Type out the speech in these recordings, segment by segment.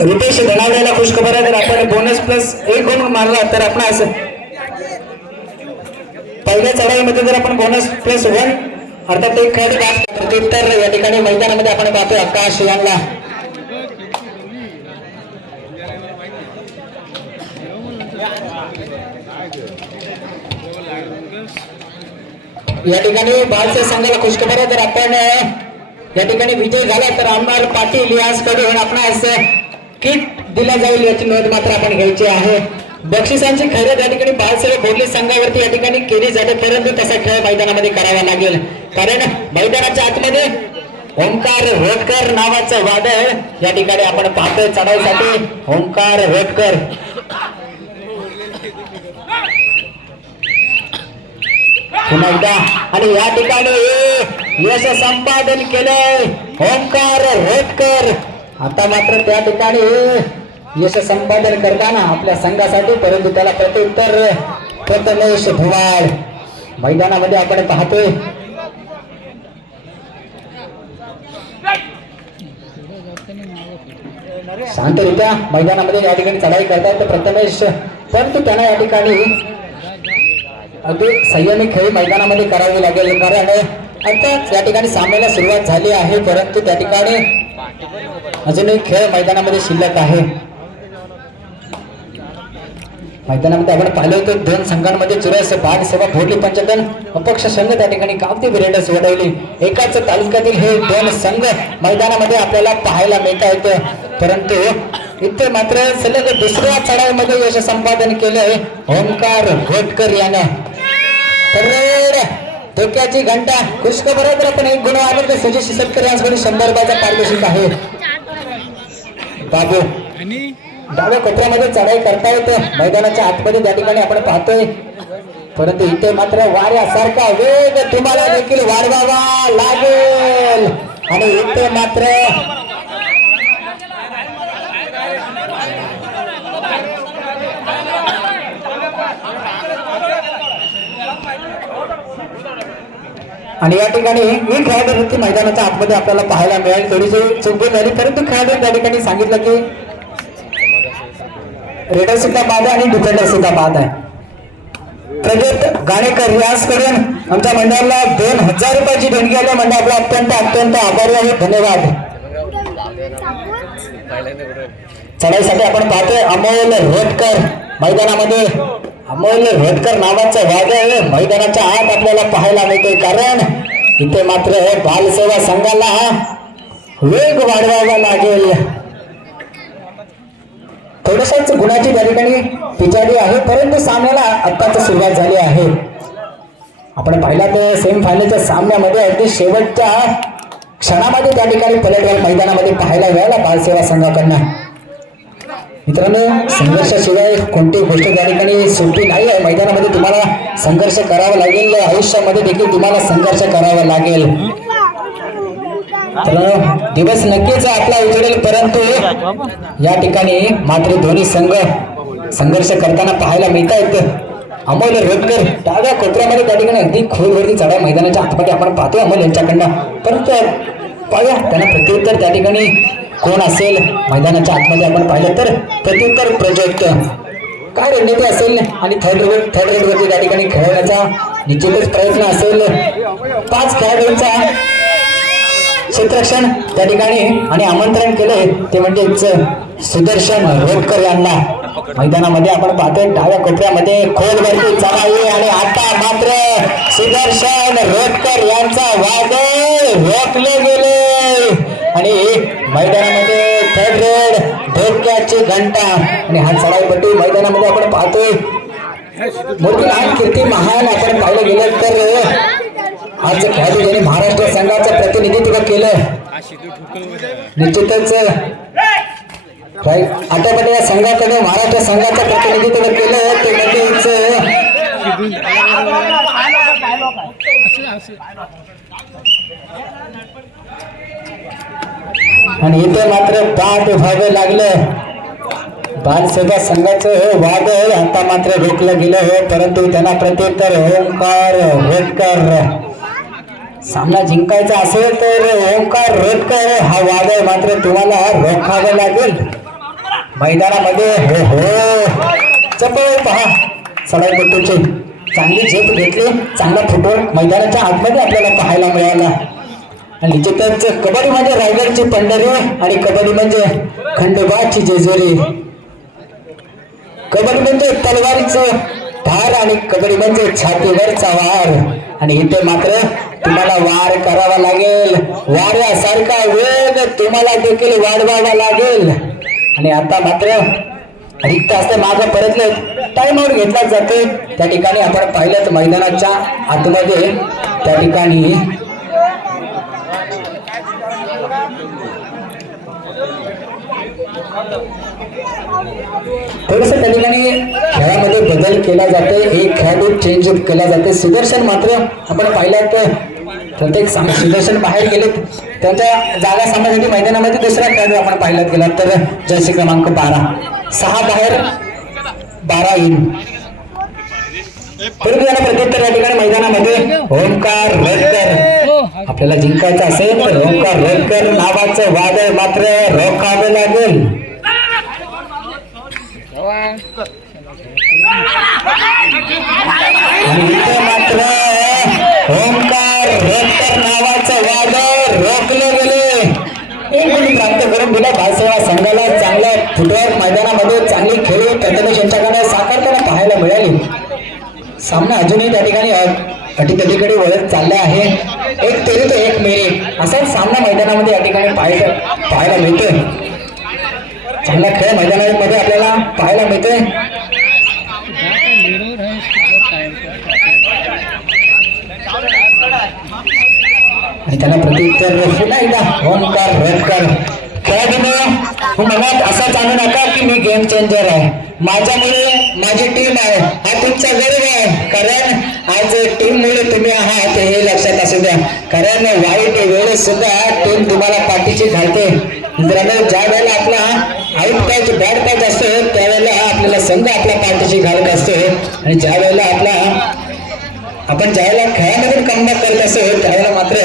रितेश धनावड्याला खुश खबर आहे तर आपण बोनस प्लस एक गुण मारला तर आपण असं पहिल्या चढाईमध्ये जर आपण बोनस प्लस वन अर्थात एक खेळाडू प्रत्युत्तर या ठिकाणी मैदानामध्ये आपण पाहतो आकाश यांना. या ठिकाणी बालच्या संघाला खुश खबर आहे तर आपण या ठिकाणी विजय झाला तर आमदार पाटील याच कडून आपण असं किट दिला जाईल याची नोंद मात्र आपण घ्यायची आहे. बक्षिसांची खैरत या ठिकाणी बाळासाहेब बोर्ली संघावरती या ठिकाणी केली जाते परंतु तसा खेळ मैदानामध्ये करावा लागेल. कारण मैदानाच्या आतमध्ये ओंकार रोटकर नावाचं वादळ या ठिकाणी आपण पाहतोय चढाईसाठी ओंकार रोटकर. पुन्हा एकदा आणि या ठिकाणी यश संपादन केलंय. ओंकार रोटकर. आता मात्र त्या ठिकाणी यश संपादन करताना आपल्या संघासाठी परंतु त्याला प्रत्युत्तर प्रथमेश भुवाड. मैदानामध्ये आपण पाहतोय. शांतरित्या मैदानामध्ये या ठिकाणी चढाई करतात प्रथमेश परंतु त्यांना या ठिकाणी अगदी संयमी खेळ मैदानामध्ये करावी लागेल. कारण अर्थात या ठिकाणी सामन्याला सुरुवात झाली आहे. परंतु त्या ठिकाणी अजूनही खेळ मैदानामध्ये शिल्लक आहे. मैदानामध्ये आपण पाहिलं होतं दोन संघांमध्ये चुरस बाग सेवा भोरली पंचदन अपक्ष संघ त्या ठिकाणी गावती विरेडस वडवली एकाच तालुक्यातील हे दोन संघ मैदानामध्ये आपल्याला पाहायला मिळत आहेत. परंतु इथे मात्र सलग दुसऱ्या चढाईमध्ये यश संपादन केलंय ओंकार घोटकर यानं. तर धोक्याची घंटा आहे तर आपण एक गुण आले तर सुजय शेतकरी यांच्याकडे शंभर रुपयाचा पारितोषिक आहे. बाबू डाव्या कोपऱ्यामध्ये चढाई करता येतं. मैदानाच्या आतमध्ये त्या ठिकाणी आपण पाहतोय. परंतु इथे मात्र वाऱ्यासारखा वेग तुम्हाला देखील वाढवावा लागेल. आणि इथे मात्र आणि या ठिकाणी ही खेळाडू वृत्ती मैदानाच्या आतमध्ये आपल्याला पाहायला मिळेल. थोडीशी चुकी झाली परंतु खेळाडू त्या ठिकाणी सांगितलं की रेडर सुद्धा बाद आहे आणि डिफेंडर सुद्धा बाद आहे. प्रगत गाणेकर यास करून आमच्या मंडळाला दोन हजार रुपयाची देणगी आली. मंडळाला आपला अत्यंत अत्यंत आभारी आहे. धन्यवाद. चढाईसाठी आपण पाहतोय अमोल रेटकर मैदानामध्ये. अमोल रोटकर नावाचं वादळ मैदानाच्या आत आपल्याला पाहायला मिळते कारण इथे मात्र बालसेवा संघाला वेग वाढवावा लागेल. थोडशाच गुणाची त्या ठिकाणी पिछाडी आहे परंतु सामन्याला आत्ताच सुरुवात झाली आहे. आपण पाहिला तर सेमीफायनलच्या सामन्यामध्ये अगदी शेवटच्या क्षणामध्ये त्या ठिकाणी पलटवार मैदानामध्ये पाहायला मिळाला बालसेवा संघाकडनं. मित्रांनो संघर्षाशिवाय कोणती गोष्ट त्या ठिकाणी सोपी नाही आहे. मैदानामध्ये तुम्हाला संघर्ष करावा लागेल. आयुष्यामध्ये देखील तुम्हाला संघर्ष करावा लागेल. तर दिवस नक्कीच आपला उजडेल परंतु या ठिकाणी मात्र दोन्ही संघ संघर्ष करताना पाहायला मिळत आहेत अमोल रोटकर डाव्या कोपऱ्यामध्ये त्या ठिकाणी अगदी खोलवरती चढा मैदानाच्या आतमध्ये आपण पाहतो अमोल यांच्याकडनं. परंतु पाहूया त्यांना प्रत्युत्तर त्या ठिकाणी कोण असेल? मैदानाच्या आतमध्ये आपण पाहिलं तर प्रत्युत्तर प्रोजेक्ट काय रणनीती असेल आणि थर्ड रेड थर्ड रेडवरती त्या ठिकाणी खेळवण्याचा निश्चितच प्रयत्न असेल. पाच खेळाडूंचा क्षेत्रक्षण त्या ठिकाणी आणि आमंत्रण केले ते म्हणजेच सुदर्शन रोडकर यांना. मैदानामध्ये आपण पाहतोय डाव्या कोपऱ्यामध्ये खोलवरती चढाई आणि आता मात्र सुदर्शन रोडकर यांचा वादळ रोखले गेले. आणि मैदानामध्ये थर्ड रेड धोक्याची घंटा. आणि हा चढाईपट्टी मैदानामध्ये आपण पाहतोय. मोठी लहान कीर्ती महान आपण पाहिलं गेलं तर आज खेळाडू ज्यांनी महाराष्ट्र संघाचं प्रतिनिधित्व केलं. निश्चितच आतापर्यंत या संघाकडे महाराष्ट्र संघाचं प्रतिनिधित्व केलं ते म्हणजेच आणि इथे मात्र बाद व्हावं लागलं. बालसेवा संघाचं वादळ आता मात्र रोखलं गेलं हो परंतु त्यांना प्रत्युत्तर ओंकार रोटकर. सामना जिंकायचा असेल तर ओंकार रोटकर हा वादळ मात्र तुम्हाला रोखावा लागेल. मैदानामध्ये हो हो. चपळ पहा. सडाईपट्टूची. चांगली झेप घेतली. चांगला फुटबॉल मैदानाच्या आतमध्ये आपल्याला पाहायला मिळाला. आणि निश्चितच कबड्डी म्हणजे रायगडची पंढरी आणि कबड्डी म्हणजे खंडोबाची जेजुरी. कबड्डी म्हणजे तलवारीचं धार आणि कबड्डी म्हणजे छातीवरचा वार. आणि इथे मात्र तुम्हाला वार करावा लागेल. वाऱ्यासारखा वेग तुम्हाला देखील वाढवावा लागेल. आणि आता मात्र रिक्त असते मागं परतले. टाइम आउट घेतला जाते त्या ठिकाणी आपण पाहिलं तर मैदानाच्या आतमध्ये त्या ठिकाणी थोडस त्या ठिकाणी खेळामध्ये बदल केला जाते एक खेळाडू चेंज केला जाते सुदर्शन मात्र आपण पाहिलं तर प्रत्येक सुदर्शन बाहेर गेले त्यांच्या जागा सांगण्यासाठी मैदानामध्ये दुसरा खेळाडू आपण पाहिला गेला तर जर्सी क्रमांक बारा. सहा बाहेर बारा इन. परंतु याला प्रत्युत्तर या ठिकाणी मैदानामध्ये ओंकार रडकर. आपल्याला जिंकायचं असेल तर ओंकार रडकर नावाचं वादळ मात्र रोखावं लागेल. मात्र ओंकार रडकर नावाचं वादळ रोखले गेले एक गुण प्राप्त करून दिला भारसेवा संघाला चांगल्या फुटबॉल मैदानामध्ये चांगली खेळी प्रथमेश यांच्याकडे साकारताना पाहायला मिळाली सामना अजूनही त्या ठिकाणी अटीतटीकडे वळत चालला आहे एक तरी तर एक मेरी. असा सामना मैदानामध्ये या ठिकाणी पाहायला पाहायला मिळतोय. चांगला खेळ मैदानामध्ये आपल्याला पाहायला मिळते आणि त्यांना प्रत्युत्तर पुन्हा एकदा ओंकार रटकर मनात असा जाणू नका की मी गेम चेंजर आहे. माझ्यामुळे माझी टीम आहे. हा तुमचा गर्व आहे. कारण आज टीम मुळे तुम्ही आहात हे लक्षात असू द्या. कारण वाईट वेळेस सुद्धा टीम तुम्हाला पाठीची घालते. मित्रांनो ज्या वेळेला आपला आउट पॅच बॅड पॅच असतो त्यावेळेला आपल्याला संघ आपल्या पाठीशी घालत असतो. आणि ज्या वेळेला आपला आपण ज्यावेळेला खेळामधून कमबॅक करत असतो त्यावेळेला मात्र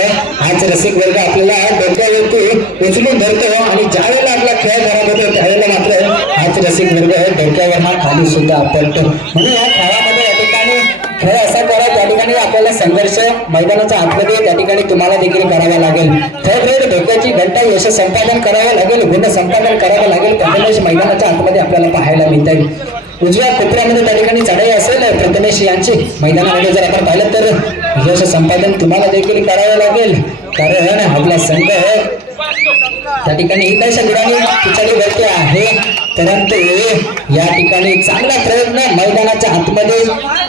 हाच रसिक वर्ग आपल्याला डोक्यावरती उचलून धरतो. आणि ज्यावेळेला आपला खेळ खराब होतो त्यावेळेला मात्र हाच रसिक वर्ग डोक्यावर हा खाली सुद्धा पडतो म्हणून या खेळामध्ये या ठिकाणी खेळ असा करा त्या ठिकाणी आपल्याला संघर्ष मैदानाच्या आतमध्ये त्या ठिकाणी तुम्हाला देखील करावा लागेल. थर्ड रेड धोक्याची घंटा यश संपादन करावं लागेल गुण संपादन करावं लागेल प्रथमेश मैदानाच्या आतमध्ये आपल्याला पाहायला मिळत उजव्या कोपऱ्यामध्ये त्या ठिकाणी चढाई असेल प्रथमेश यांची मैदानामध्ये जर आपण पाहिलं तर यश संपादन तुम्हाला देखील करावं लागेल. कारण आपला संघ त्या ठिकाणी हिताच्या गुणांनी पिछाडीवरती आहे. परंतु या ठिकाणी चांगला प्रयत्न मैदानाच्या आतमध्ये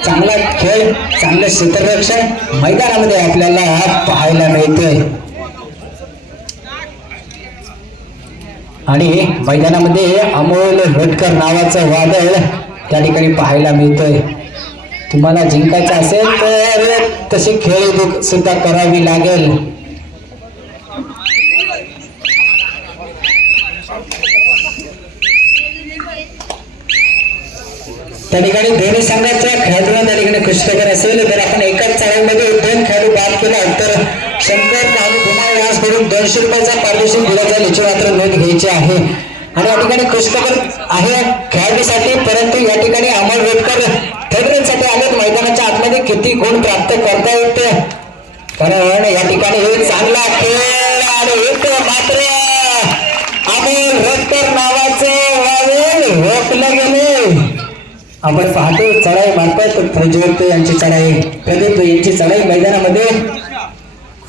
चांगला खेळ चांगलं क्षेत्ररक्षण मैदानामध्ये आपल्याला पाहायला मिळतोय आणि मैदानामध्ये अमोल रटकर नावाचं वादळ त्या ठिकाणी पाहायला मिळतोय. तुम्हाला जिंकायचं असेल तर तशी खेळ सुद्धा करावी लागेल. त्या ठिकाणी दोन्ही संघाच्या खेळाडूंना त्या ठिकाणी कुस्तीकर असेल तर आपण एकाच चाळीमध्ये दोन खेळाडू बाद केला तर शंकर आणि धुमाळ यासकडून दोनशे रुपयाचा पारितोषिक दिल्याचा जाईल याची मात्र नोंद घ्यायची आहे. आणि या ठिकाणी कुस्तीकर आहे खेळाडूसाठी परंतु या ठिकाणी अमोल वेटकर थेटरसाठी आले मैदानाच्या आतमध्ये किती गुण प्राप्त करता येते कारण या ठिकाणी हे चांगला खेळ आणि एक मात्र अमोल वेटकर नावाचे वावेल रोखले गेले आपण पाहतो चढाई मार्फत प्रज्वल यांची चढाई. प्रदीप यांची चढाई मैदानामध्ये.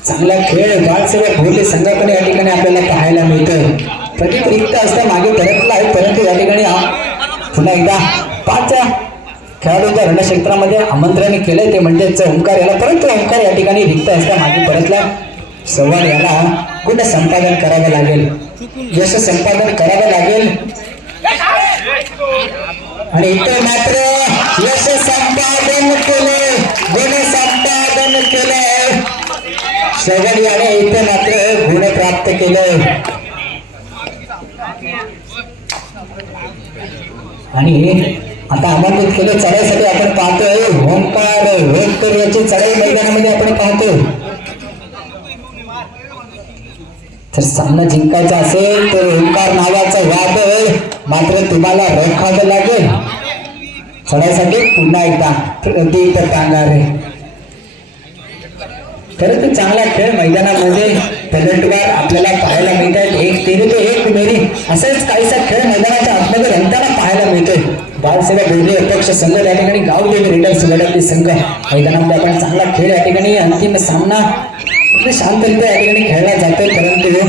चांगला खेळ बालसेवा भोले संघाकडे या ठिकाणी आपल्याला पाहायला मिळतं प्रदीप रिक्त असता मागे परतला आहे परंतु या ठिकाणी पुन्हा एकदा पाच खेळाडूंच्या रणक्षेत्रामध्ये आमंत्रण केलंय. ते म्हणजेच ओंकार याला परंतु ओंकार या ठिकाणी रिक्त असता मागे परतला. संवाद याला गुण संपादन करावं लागेल. यश संपादन करावं लागेल. आणि इथे मात्र यश संपादन केले गुण संपादन केले शेवट याने इथे मात्र गुण प्राप्त केले आणि आता आमंत्रित केलं चढाईसाठी आपण पाहतोय ओंकार रोडकर याची चढाई मैदानामध्ये आपण पाहतोय. जर सामना जिंकायचा असेल तर ओंकार नावाचा वादळ मात्र तुम्हाला रखावं लागेल. चढायसाठी पुन्हा एकदा प्रदीप टांगारे खरं तर चांगला खेळ मैदानामध्ये पलटवार आपल्याला पाहायला मिळत एक तेरी ते एक मेरी असाच काहीसा खेळ मैदानाच्या आतमध्ये रंगताना पाहायला मिळतोय. बालसेवा बोर्डे अध्यक्ष संघ या ठिकाणी गावदेवी रिटर्न वडापी संघ. मैदानामध्ये आपण चांगला खेळ या ठिकाणी अंतिम सामना आणि शांतरित्या या ठिकाणी खेळला जातोय परंतु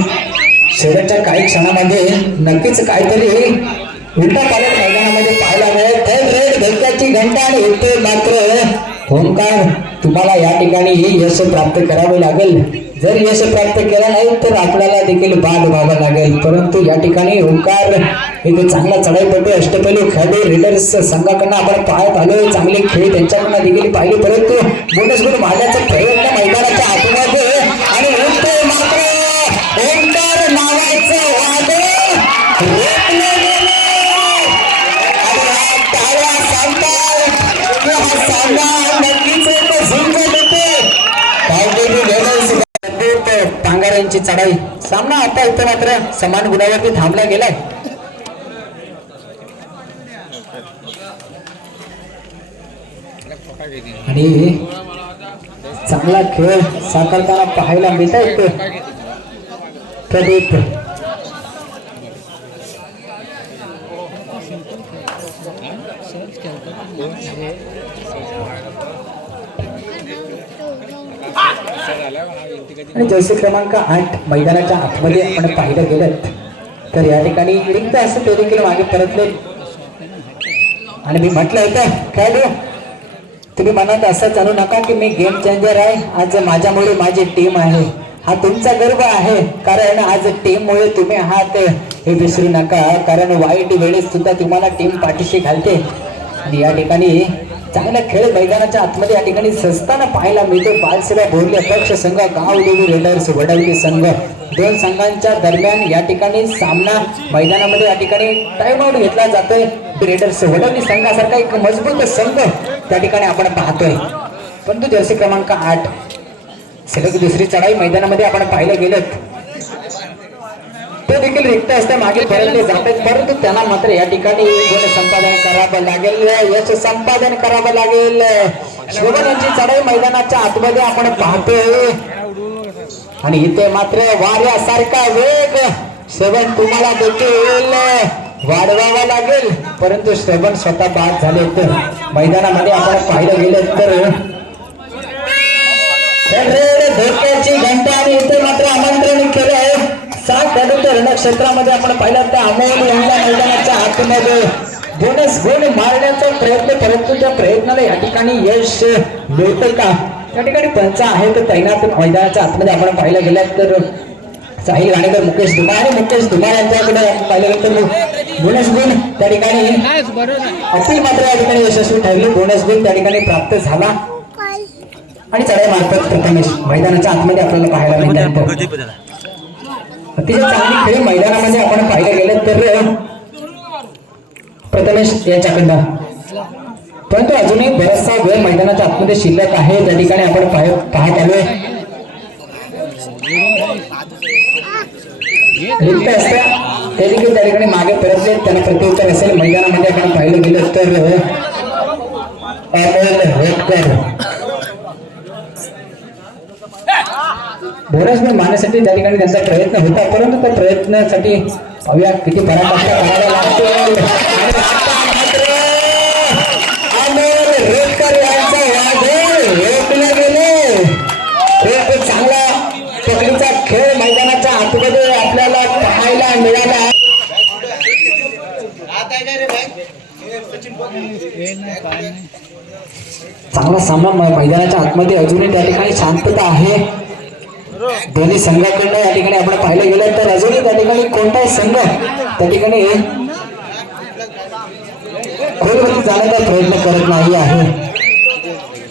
शेवटच्या काही क्षणामध्ये नक्कीच काहीतरी उलटा पालट मैदानामध्ये पाहायला मिळेल. थेट रेट धक्क्याची घंटा आणि इथे मात्र. होमकार तुम्हाला या ठिकाणी यश प्राप्त करावे लागेल. जर यश प्राप्त केलं नाही तर आपल्याला देखील बाद व्हावं लागेल. परंतु या ठिकाणी ओंकार इथे चांगला चढाईपटू अष्टपैलू खेळाडू रेडर्स संघाकडनं आपण पाहत आलो चांगले खेळ त्यांच्याकडनं देखील पाहिले. परंतु बोनस गुण माझ्याचा प्रयत्न मैदानाच्या पांगाऱ्यांची चढाई. सामना आता इथं मात्र समान गुणावरती थांबला गेलाय. आणि चांगला खेळ साकारताना पाहायला मिळत आहे आणि जैसे क्रमांक आठ मैदानाच्या आतमध्ये आपण पाहिलं गेलं तर या ठिकाणी रिक्त असं ते देखील मागे परतले. आणि मी म्हटलं होतं काय खेळाडू तुम्ही मनात असं जाणू नका की मी गेम चेंजर आहे. आज माझ्यामुळे माझी टीम आहे. हा तुमचा गर्व आहे. कारण आज टीममुळे तुम्ही आहात. हे विसरू नका. कारण वाईट वेळेस सुद्धा तुम्हाला टीम पाठीशी घालते. आणि या ठिकाणी चांगला खेळ मैदानाच्या आतमध्ये या ठिकाणी सजताना पाहायला मिळतो. बालसेवा भोरले पक्ष संघ गाव देवी रेडर्स वडवली संघ. दोन संघांच्या दरम्यान या ठिकाणी सामना मैदानामध्ये या ठिकाणी टाइम आउट घेतला जातोय. रेडर्स वडवली संघासारखा एक मजबूत संघ त्या ठिकाणी आपण पाहतोय. परंतु जर्सी क्रमांक आठ. सलग दुसरी चढाई मैदानामध्ये आपण पाहिलं गेलं ते देखील रिक्त असते मागे पर्यंत जातात. परंतु त्यांना मात्र या ठिकाणी गुण संपादन करावं लागेल. यश संपादन करावं लागेल. शोभन यांची चढाई मैदानाच्या आतमध्ये आपण पाहतोय. आणि इथे मात्र वाऱ्यासारखा वेग. श्रवण तुम्हाला देखील वाढवावा लागेल. परंतु श्रवण स्वतः बाद झाले तर मैदानामध्ये आपण पाहिलं गेलं तर. रेड धोक्याची घंटा आणि इथे कबूतर क्षेत्रामध्ये आपण पाहिलं तर अमोल यांना मैदानाच्या आतमध्ये बोनस गुण मारण्याचा प्रयत्न परंतु त्या प्रयत्नाला या ठिकाणी यश मिळतं का? या ठिकाणी पंच आहे तर तैनात मैदानाच्या आतमध्ये आपण पाहिलं गेलं तर साहिल गाणेकर मुकेश धुमाळ आणि मुकेश धुमाळ यांच्याकडे पाहिलं गेलं तर बोनस गुण त्या ठिकाणी अपील मात्र या ठिकाणी यशस्वी ठरली. बोनस गुण त्या ठिकाणी प्राप्त झाला. आणि चढाई मार्फत प्रथमेश मैदानाच्या आतमध्ये आपल्याला पाहायला मिळतात अतिशय चांगली खेळ मैदानामध्ये आपण पाहिलं गेलं तर प्रथमेश यांच्याकडनं. परंतु अजूनही बराचसा वेळ मैदानाच्या आतमध्ये शिल्लक आहे. त्या ठिकाणी आपण पाहत आलोय. रिक्त असता. ते देखील त्या ठिकाणी मागे परतले. त्यांना प्रत्युत्तर असेल. मैदानामध्ये आपण पाहिलं गेलं तर अमोल बोनस मारण्यासाठी त्या ठिकाणी त्यांचा प्रयत्न होता परंतु त्या प्रयत्नासाठी अव्या किती पराकाष्ठा करायला लागते. चांगला पकडीचा खेळ मैदानाच्या आतमध्ये आपल्याला पाहायला मिळाला. चांगला सामना मैदानाच्या आतमध्ये अजूनही त्या ठिकाणी शांतता आहे. दोन्ही संघाकडनं या ठिकाणी आपण पाहिलं गेलं तर अजूनही त्या ठिकाणी कोणताही संघ त्या ठिकाणी खोलवरती जाण्याचा प्रयत्न करत नाही आहे.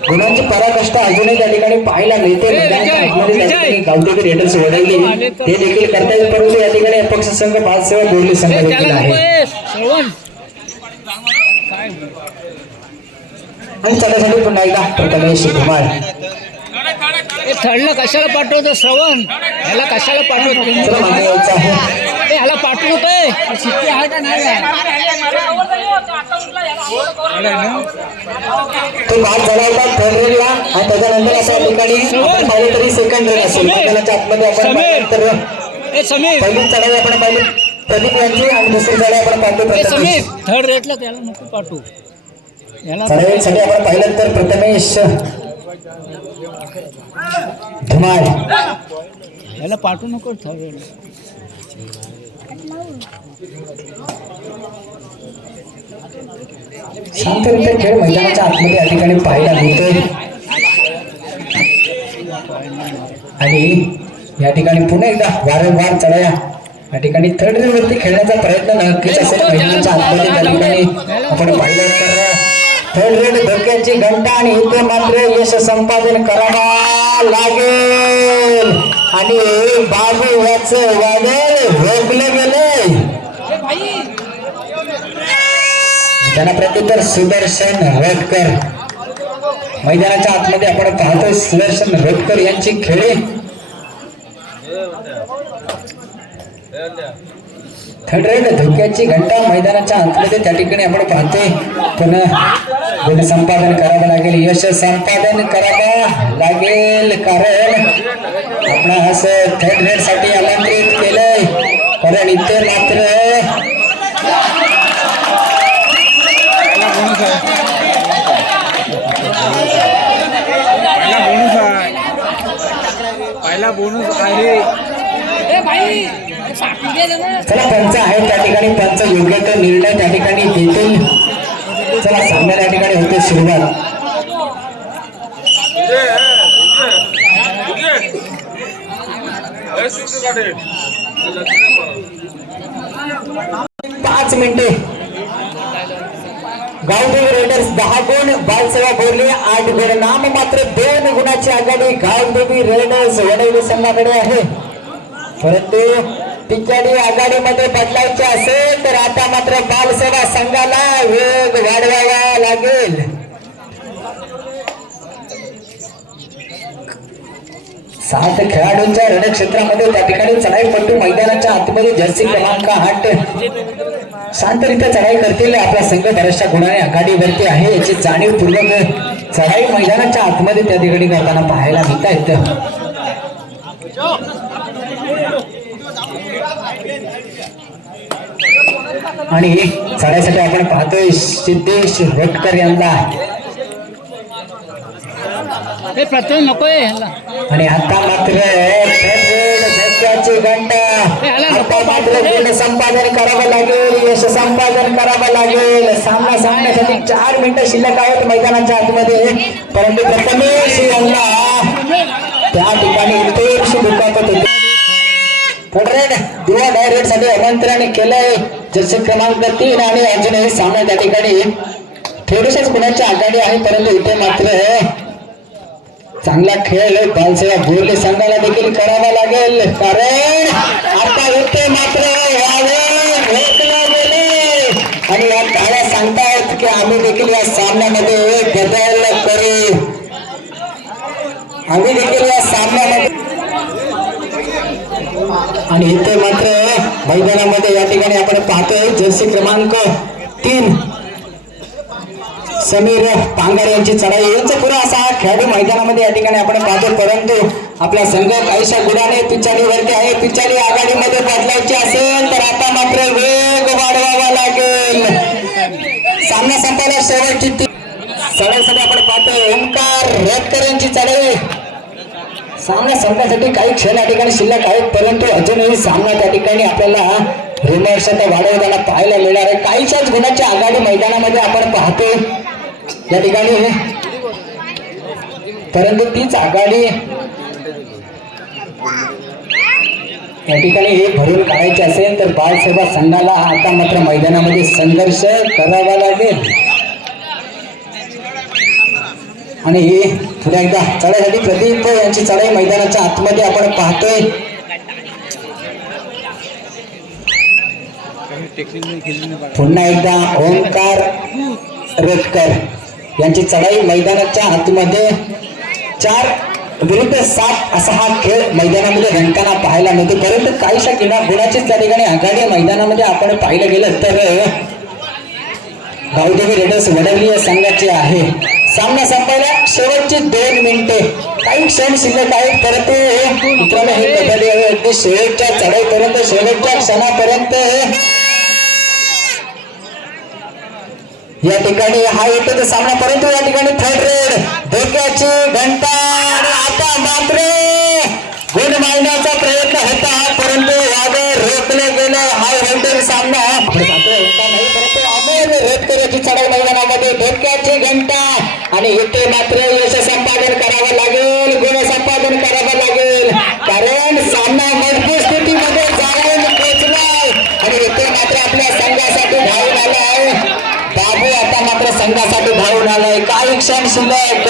गुणांची पराकाष्ठा अजूनही त्या ठिकाणी पाहायला मिळते. गावदेवी रेडर्स वडवली ते देखील करतायत परंतु या ठिकाणी अपक्ष संघ बालसेवा बोर्ली संघ देखील आहे. आणि चढासाठी पुन्हा एकदा प्रथमेश धुमाळ हे थर्डला कशाला पाठवतो श्रवण? ह्याला कशाला पाठवतो? चला मागे यायचं आहे. ए, ह्याला पाठवतोय. शिट्टी आहे का नाही? आहे? तो भाग झाला होता थर्ड रेडला आणि त्याच्यानंतर अशा ठिकाणी आपण पाहिलं तरी सेकंड रेड असेल. मैदानाच्या आतमध्ये आपण तर ए समीर. पहिली चढाई आपण पाहिली. प्रदीप यांची आणि दुसरी चढाई आपण पाहतो ए प्रथमेश. समीर थर्ड रेटला त्याला नको पाठवू. याला चढाईसाठी आपण पाहिलं तर प्रथमेश. धुमाळ याला पाठवू नको ठरवलं शांतरित्या खेळ मैदानाच्या आतमध्ये या ठिकाणी पाहायला मिळतोय. आणि या ठिकाणी पुन्हा एकदा वारंवार चढाया. या ठिकाणी थर्ड रेड वरती खेळण्याचा प्रयत्न नक्कीच असेल. मैदानाच्या आतमध्ये त्या ठिकाणी आपण पाहिलं तर हेडरेड धक्क्याची धोक्याची घंटा आणि इथे मात्र यश संपादन करावा लागेल. आणि बाबू याच वादळ रोखलं गेलंय. त्यांना प्रत्युत्तर सुदर्शन रटकर मैदानाच्या आतमध्ये आपण पाहतोय सुदर्शन रटकर यांची खेळी. थर्ड रेड धोक्याची घंटा मैदानाच्या आतमध्ये त्या ठिकाणी आपण पाहतोय. पुन्हा गुण संपादन करावं लागेल. यश संपादन करावं लागेल कारण आपण असं थर्ड रेडसाठी आमंत्रित केलंय. कारण इथे मात्र पहिला बोनस आहे. पहिला बोनस आहे. चला पंच आहे त्या ठिकाणी पंच योग्य तो निर्णय त्या ठिकाणी घेतील चला सामना त्या ठिकाणी होते सुरुवात. पाच मिनिटे. गावदेव रेडर्स दहा गुण बालसेवा बोरले आठ गुण. नाम मात्र दोन गुणाची आघाडी गावदेवी रेडर्स वडवली संघाकडे आहे. परंतु तिच्याडी आघाडीमध्ये बदलायचे असेल तर आता मात्र बालसेवा संघाला वेग वाढवावा लागेल. सात खेळाडूंच्या रणक्षेत्रामध्ये त्या ठिकाणी चढाईपट्टू मैदानाच्या आतमध्ये जर्सी क्रमांक आठ. शांतरित्या चढाई करतील आपला संघ बऱ्याचशा गुणाने आघाडीवरती आहे याची जाणीवपूर्वक चढाई मैदानाच्या आतमध्ये त्या ठिकाणी करताना पाहायला मिळत आहेत आणि चढाईसाठी आपण पाहतोय सिद्धेश रटकर यांना. प्रथम नकोय आणि आता मात्र संपादन करावं लागेल यश संपादन करावं लागेल. सामना सामन्यासाठी चार मिनिटं शिल्लक आहेत मैदानाच्या आतमध्ये. परंतु प्रथमेश यांना त्या ठिकाणी दुखापत होती फुटरेड दिवा डायरेक्टसाठी आमंत्रण केलंय. जसे क्रमांक तीन आणि अजूनही सामना त्या ठिकाणी. थोडीशाच गुणांची आघाडी आहे परंतु इथे मात्र चांगला खेळ बालसेवा बोलले संघाला देखील करावा लागेल. कारण आता इथे मात्र आणि या काळ्या सांगतायत की आम्ही देखील या सामन्यामध्ये बदल करू. आम्ही देखील या सामन्यामध्ये आणि इथे मात्र मैदानामध्ये या ठिकाणी आपण पाहतोय जर्सी क्रमांक तीन. समीर पांगर यांची चढाई. यांचा पुरा असा खेळाडू मैदानामध्ये या ठिकाणी आपण पाहतो परंतु आपला संघ काहीशा गुणाने पिचाडीवरती आहे. पिचाली आघाडीमध्ये बदलायची असेल तर आता मात्र वेग वाढवावा लागेल. सामना संपायला शेवटची ती चढाईसाठी आपण पाहतोय. ओंकार रटकर यांची चढाई. सामना संपण्यासाठी काही क्षण या ठिकाणी शिल्लक आहेत परंतु अजूनही सामना त्या ठिकाणी आपल्याला रोमर्षता वाढवताना पाहायला मिळणार आहे. काहीशाच गुणाची आघाडी मैदानामध्ये आपण पाहतो या ठिकाणी परंतु तीच आघाडी या ठिकाणी हे भरून काढायचे असेल तर बालसेवा संघाला आता मात्र मैदानामध्ये संघर्ष करावा लागेल. आणि हे पुन्हा एकदा चढाईसाठी प्रदीप यांची चढाई मैदानाच्या आतमध्ये आपण पाहतोय. पुन्हा एकदा ओंकार रेटकर यांची चढाई मैदानाच्या आतमध्ये. चार विरुद्ध सात असा हा खेळ मैदानामध्ये रंगताना पाहायला मिळतो. परंतु काहीशा किंवा गुणाचीच त्या ठिकाणी आघाडी मैदानामध्ये आपण पाहिलं गेलं तर गावदेवी रेडर्स वडवली या संघाची आहे. सामना संपायला शेवटची दोन मिनिटे. काही क्षण शिल्लक आहेत परंतु मित्रांनो हे कबड्डी आहे अगदी शेवटच्या चढाईपर्यंत शेवटच्या क्षणापर्यंत. या ठिकाणी हा येतो सामना परंतु या ठिकाणी थर्ड रेड धोक्याची घंटा. आणि आता मात्र गुण मारण्याचा प्रयत्न होता परंतु यावर रोखलं गेलं. हा होल्डर सामना. आपण पाहतोय नाही परंतु अमेर अमोल करायची चढाई मैदानामध्ये. धोक्या आणि इथे मात्र यश संपादन करावं लागेल गुण संपादन करावं लागेल. कारण सामना मजबूत स्थितीमध्ये जाऊन पोहोचलाय आणि इथे मात्र आपल्या संघासाठी धावून आलाय. बाबू आता मात्र संघासाठी धावून आलाय. काही क्षण शिल्लक.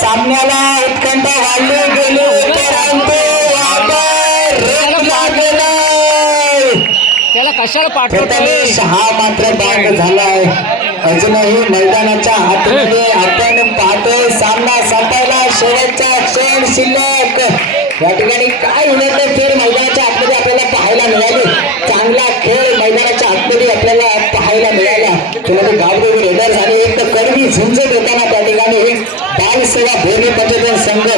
सामन्याला उत्कंठा वाढली गेली. त्याला कशाला प्रथमेश हा मात्र बाद झालाय. अजूनही मैदानाच्या आतमध्ये आपण पाहतोय सामना संपायला शेवटचा क्षण शिल्लक. या ठिकाणी काय उलट खेळ मैदानाच्या आतमध्ये आपल्याला पाहायला मिळाली. चांगला खेळ मैदानाच्या आतमध्ये आपल्याला पाहायला मिळाला. त्यामध्ये गावदेवी रेडर्स आणि एक तर कडवी झुंज देताना त्या ठिकाणी बाल सेवा भूमी पंचदन संघ.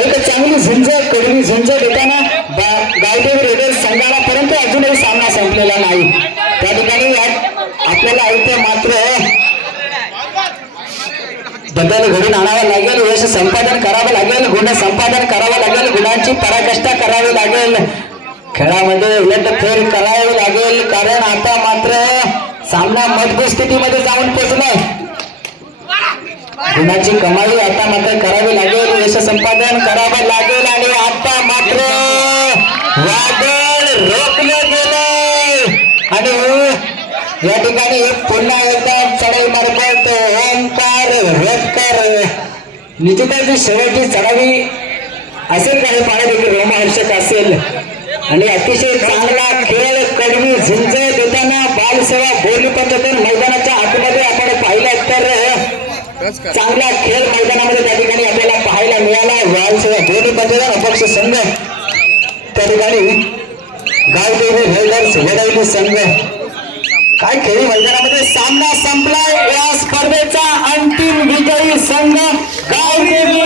एक चांगली झुंज कडवी झुंज देताना बा- गावदेवी रेडर्स संघाला परंतु अजूनही सामना संपलेला नाही त्या ठिकाणी या- आपल्याला इथे मात्र बदल घडून आणावा लागेल यश संपादन करावं लागेल गुण संपादन करावं लागेल गुणांची पराकाष्ठा करावी लागेल खेळामध्ये उलट फेर करावी लागेल कारण आता मात्र सामना मजबूत स्थितीमध्ये जाऊन पोहोचलाय गुणाची कमाई आता मात्र करावी लागेल यश संपादन करावं लागेल आणि आता मात्र वादळ रोखलं गेलं. आणि हो, या ठिकाणी पुन्हा एकदा चढाई मार्फत ओंकार रथकर निश्चितच शेवटची चढावी असेल काही पाहणे देखील रोमहर्षक असेल. आणि अतिशय चांगला खेळ कडवी झुंज देताना बालसेवा बोली पंचकन मैदानाच्या आतमध्ये आपण पाहिलं तर चांगला खेळ मैदानामध्ये त्या ठिकाणी आपल्याला पाहायला मिळाला. बालसेवा बोली पंचकन अपक्ष संघ. त्या ठिकाणी गावदेवी हेल्डर्स वडवली संघ. काय खेळी मैदानामध्ये सामना संपलाय. या स्पर्धेचा अंतिम विजयी संघ गावदेवी